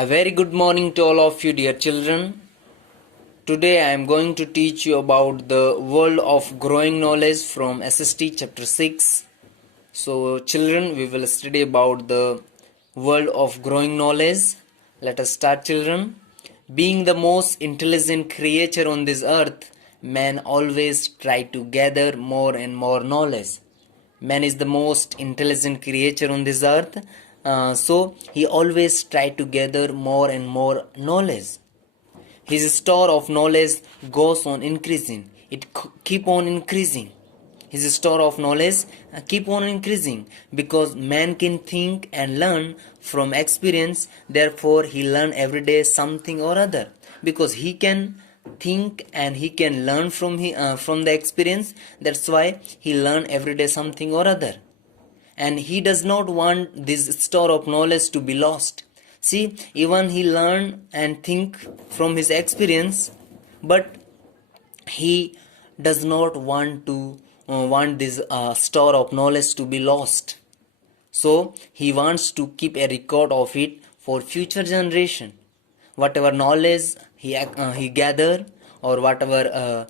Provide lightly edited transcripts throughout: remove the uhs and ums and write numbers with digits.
A very good morning to all of you, dear children. Today I am going to teach you about the world of growing knowledge from SST chapter 6. So, children, we will study about the world of growing knowledge. Let us start, children. Being the most intelligent creature on this earth, man always try to gather more and more knowledge. Man is the most intelligent creature on this earth, so he always try to gather more and more knowledge. His store of knowledge goes on increasing. It keep on increasing. His store of knowledge keep on increasing because man can think and learn from experience. Therefore, he learn every day something or other because he can think and he can learn from the experience. That's why he learn every day something or other, and he does not want this store of knowledge to be lost. See, even he learn and think from his experience, but he does not want this store of knowledge to be lost. So he wants to keep a record of it for future generation. Whatever knowledge he gather, or whatever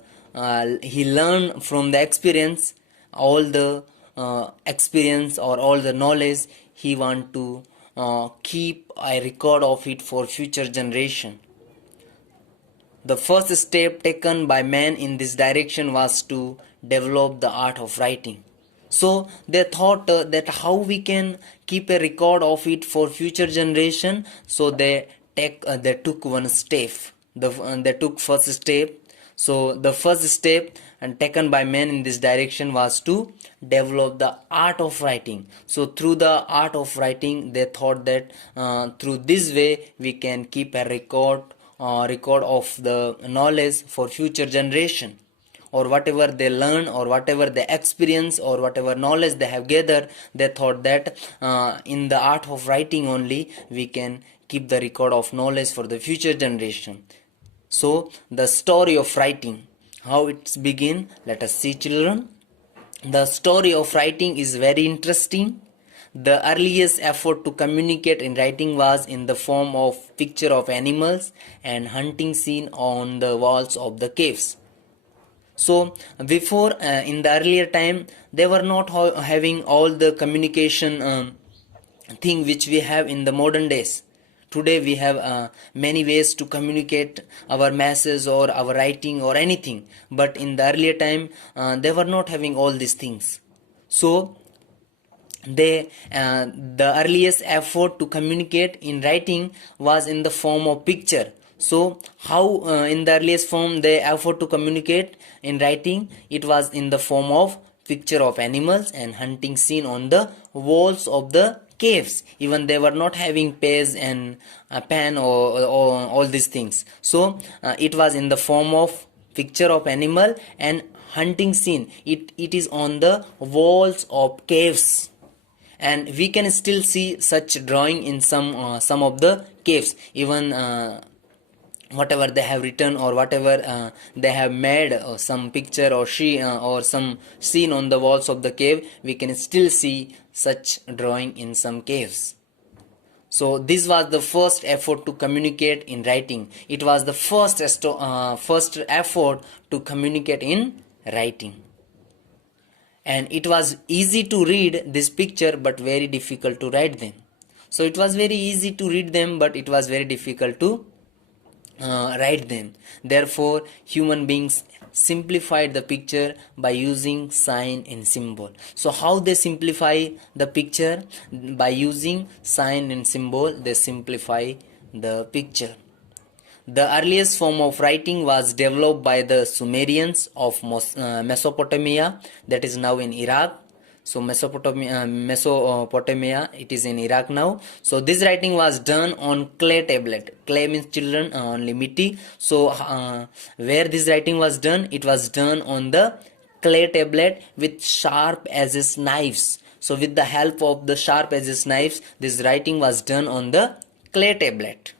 he learn from the experience, all the experience or all the knowledge, he want to keep a record of it for future generation. The first step taken by man in this direction was to develop the art of writing. So they thought that how we can keep a record of it for future generation. So they took one step. They took first step. So the first step taken by men in this direction was to develop the art of writing. So through the art of writing, they thought that through this way we can keep a record of the knowledge for future generation, or whatever they learn or whatever they experience or whatever knowledge they have gathered. They thought that in the art of writing only we can keep the record of knowledge for the future generation. So the story of writing, how it's begin, let us see, children. The story of writing is very interesting. The earliest effort to communicate in writing was in the form of picture of animals and hunting scene on the walls of the caves. So before, in the earlier time, they were not having all the communication thing which we have in the modern days. Today we have many ways to communicate our message or our writing or anything, but in the earlier time they were not having all these things. So the earliest effort to communicate in writing was in the form of picture. So how in the earliest form the effort to communicate in writing, it was in the form of picture of animals and hunting scene on the walls of the caves. Even they were not having pens and a pen or all these things. So it was in the form of picture of animal and hunting scene. It is on the walls of caves, and we can still see such drawing in some of the caves. Even whatever they have written or whatever they have made some picture or some scene on the walls of the cave, we can still see such drawing in some caves. So this was the first effort to communicate in writing. It was the first effort to communicate in writing, and it was easy to read this picture but very difficult to write them. So it was very easy to read them, but it was very difficult to write them. Therefore, human beings simplified the picture by using sign and symbol. So how they simplify the picture? By using sign and symbol, they simplify the picture. The earliest form of writing was developed by the Sumerians of Mesopotamia, that is now in Iraq. So Mesopotamia, it is in Iraq now. So this writing was done on clay tablet. Clay means, children, only mitti. So where this writing was done, it was done on the clay tablet with sharp edges knives. So with the help of the sharp edges knives, this writing was done on the clay tablet.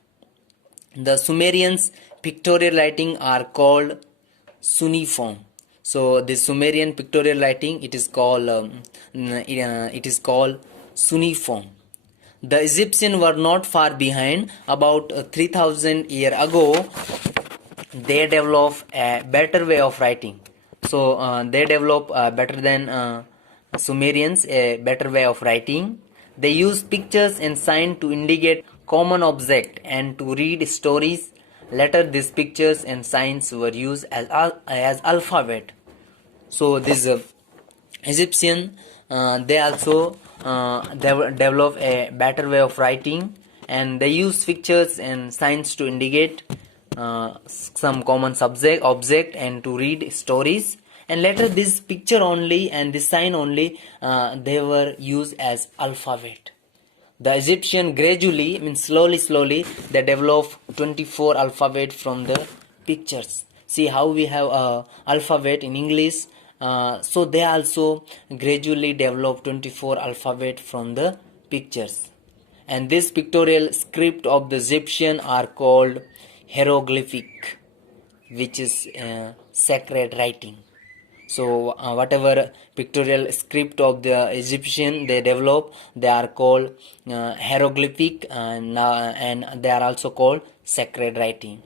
The Sumerians' pictorial writing are called cuneiform. So the Sumerian pictorial writing, it is called cuneiform. The Egyptians were not far behind. About 3000 years ago, they developed a better way of writing. So they developed better than Sumerians, a better way of writing. They use pictures and signs to indicate common object and to read stories. Later these pictures and signs were used as alphabet. So this Egyptian, they also develop a better way of writing, and they use pictures and signs to indicate some common subject object and to read stories. And later this picture only and this sign only, they were used as alphabet. The Egyptian gradually, means slowly, they develop 24 alphabet from the pictures. See how we have alphabet in English. So they also gradually develop 24 alphabet from the pictures. And this pictorial script of the Egyptian are called hieroglyphic, which is sacred writing. So whatever pictorial script of the Egyptian they develop, they are called hieroglyphic, and they are also called sacred writing.